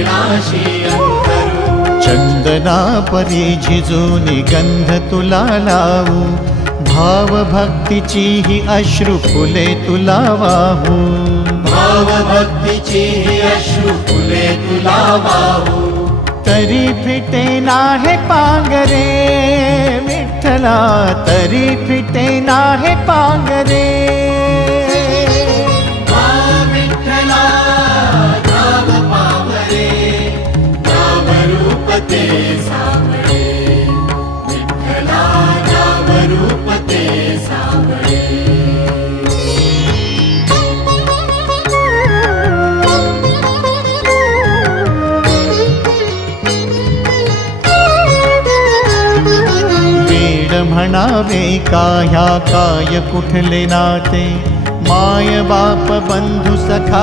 चरणाशी अंतरू। चंदना परी झिजूनी गंध तुला लावू, भाव भक्तीची ही अश्रु फुले तुला वाहू। भाव भक्तीची ही अश्रु फुले तुला वाहू। तरी फिटे नाहे पांगरे विठ्ठला, तरी फिटे नाहे पांगरे। विठ्ठला नाम पावरे, नाम रूप ते सावळे। विठ्ठला नाम रूप ते सावळे। म्हणावे का ह्या काय कुठले नाते, माय बाप बंधू सखा